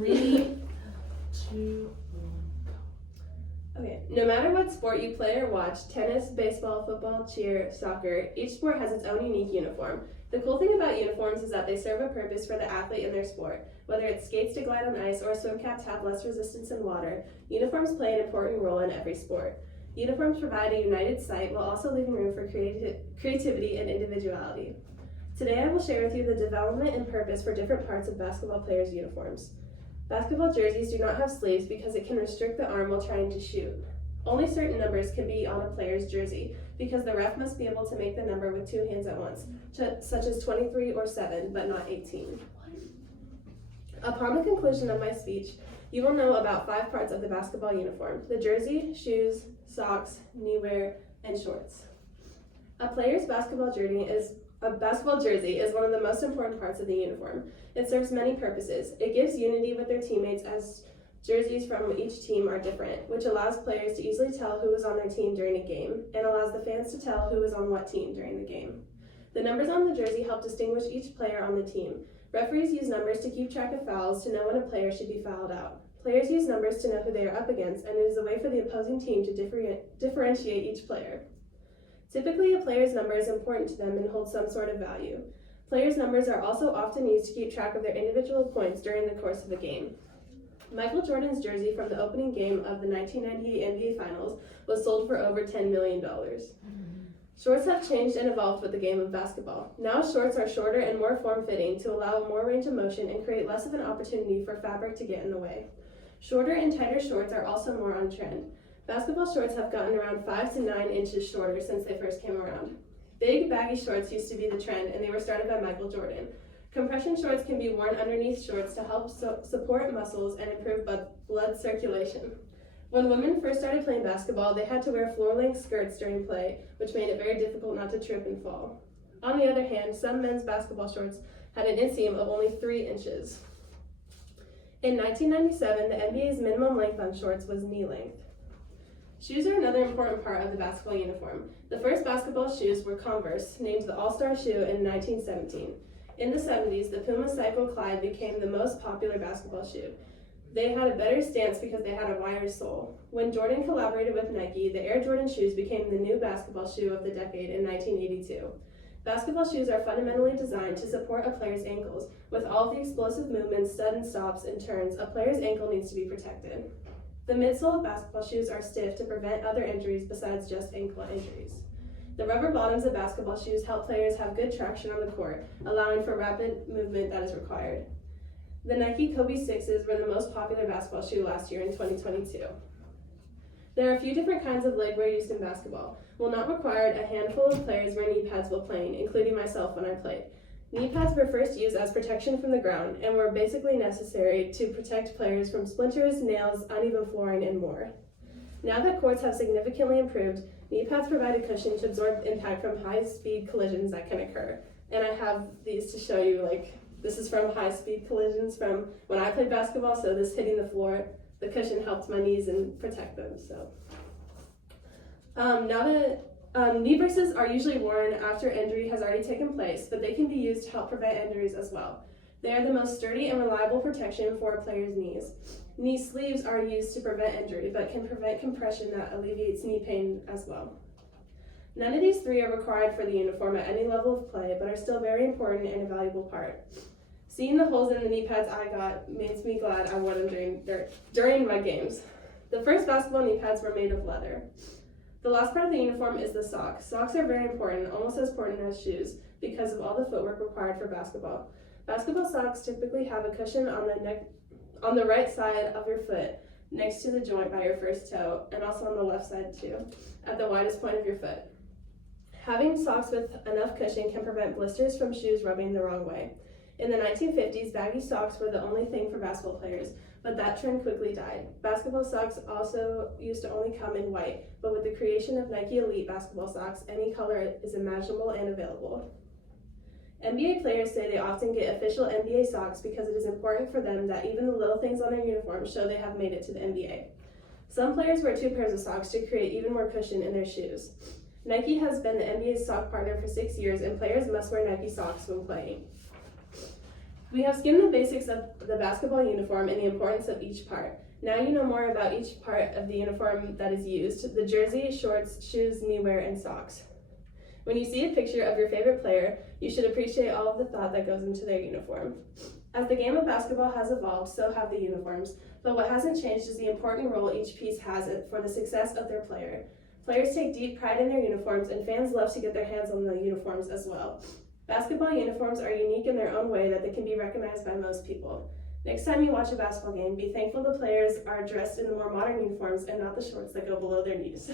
3, 2, 1, Okay, no matter what sport you play or watch, tennis, baseball, football, cheer, soccer, each sport has its own unique uniform. The cool thing about uniforms is that they serve a purpose for the athlete in their sport. Whether it's skates to glide on ice or swim caps have less resistance in water, uniforms play an important role in every sport. Uniforms provide a united sight while also leaving room for creativity and individuality. Today I will share with you the development and purpose for different parts of basketball players' uniforms. Basketball jerseys do not have sleeves because it can restrict the arm while trying to shoot. Only certain numbers can be on a player's jersey because the ref must be able to make the number with 2 hands at once, such as 23 or 7, but not 18. Upon the conclusion of my speech, you will know about 5 parts of the basketball uniform: the jersey, shoes, socks, knee wear, and shorts. A player's basketball jersey is one of the most important parts of the uniform. It serves many purposes. It gives unity with their teammates as jerseys from each team are different, which allows players to easily tell who was on their team during a game, and allows the fans to tell who was on what team during the game. The numbers on the jersey help distinguish each player on the team. Referees use numbers to keep track of fouls to know when a player should be fouled out. Players use numbers to know who they are up against, and it is a way for the opposing team to differentiate each player. Typically, a player's number is important to them and holds some sort of value. Players' numbers are also often used to keep track of their individual points during the course of a game. Michael Jordan's jersey from the opening game of the 1998 NBA Finals was sold for over $10 million. Shorts have changed and evolved with the game of basketball. Now shorts are shorter and more form-fitting to allow more range of motion and create less of an opportunity for fabric to get in the way. Shorter and tighter shorts are also more on trend. Basketball shorts have gotten around 5 to 9 inches shorter since they first came around. Big, baggy shorts used to be the trend, and they were started by Michael Jordan. Compression shorts can be worn underneath shorts to help support muscles and improve blood circulation. When women first started playing basketball, they had to wear floor-length skirts during play, which made it very difficult not to trip and fall. On the other hand, some men's basketball shorts had an inseam of only 3 inches. In 1997, the NBA's minimum length on shorts was knee length. Shoes are another important part of the basketball uniform. The first basketball shoes were Converse, named the All-Star shoe in 1917. In the 70s, the Puma Cycle Clyde became the most popular basketball shoe. They had a better stance because they had a wider sole. When Jordan collaborated with Nike, the Air Jordan shoes became the new basketball shoe of the decade in 1982. Basketball shoes are fundamentally designed to support a player's ankles. With all the explosive movements, sudden stops, and turns, a player's ankle needs to be protected. The midsole of basketball shoes are stiff to prevent other injuries besides just ankle injuries. The rubber bottoms of basketball shoes help players have good traction on the court, allowing for rapid movement that is required. The Nike Kobe 6s were the most popular basketball shoe last year in 2022. There are a few different kinds of leg wear used in basketball. While not required, a handful of players wear knee pads while playing, including myself when I played. Knee pads were first used as protection from the ground and were basically necessary to protect players from splinters, nails, uneven flooring, and more. Now that courts have significantly improved, knee pads provide a cushion to absorb impact from high-speed collisions that can occur. And I have these to show you, this is from high-speed collisions from when I played basketball, so this hitting the floor, the cushion helped my knees and protect them. Knee braces are usually worn after injury has already taken place, but they can be used to help prevent injuries as well. They are the most sturdy and reliable protection for a player's knees. Knee sleeves are used to prevent injury, but can prevent compression that alleviates knee pain as well. None of these 3 are required for the uniform at any level of play, but are still very important and a valuable part. Seeing the holes in the knee pads I got makes me glad I wore them during my games. The first basketball knee pads were made of leather. The last part of the uniform is the socks. Socks are very important, almost as important as shoes, because of all the footwork required for basketball. Basketball socks typically have a cushion on the right side of your foot, next to the joint by your first toe, and also on the left side too, at the widest point of your foot. Having socks with enough cushion can prevent blisters from shoes rubbing the wrong way. In the 1950s, baggy socks were the only thing for basketball players, but that trend quickly died. Basketball socks also used to only come in white, but with the creation of Nike Elite basketball socks, any color is imaginable and available. NBA players say they often get official NBA socks because it is important for them that even the little things on their uniform show they have made it to the NBA. Some players wear 2 pairs of socks to create even more cushion in their shoes. Nike has been the NBA's sock partner for 6 years, and players must wear Nike socks when playing. We have skimmed the basics of the basketball uniform and the importance of each part. Now you know more about each part of the uniform that is used: the jersey, shorts, shoes, knee wear, and socks. When you see a picture of your favorite player, you should appreciate all of the thought that goes into their uniform. As the game of basketball has evolved, so have the uniforms, but what hasn't changed is the important role each piece has for the success of their player. Players take deep pride in their uniforms, and fans love to get their hands on the uniforms as well. Basketball uniforms are unique in their own way that they can be recognized by most people. Next time you watch a basketball game, be thankful the players are dressed in the more modern uniforms and not the shorts that go below their knees.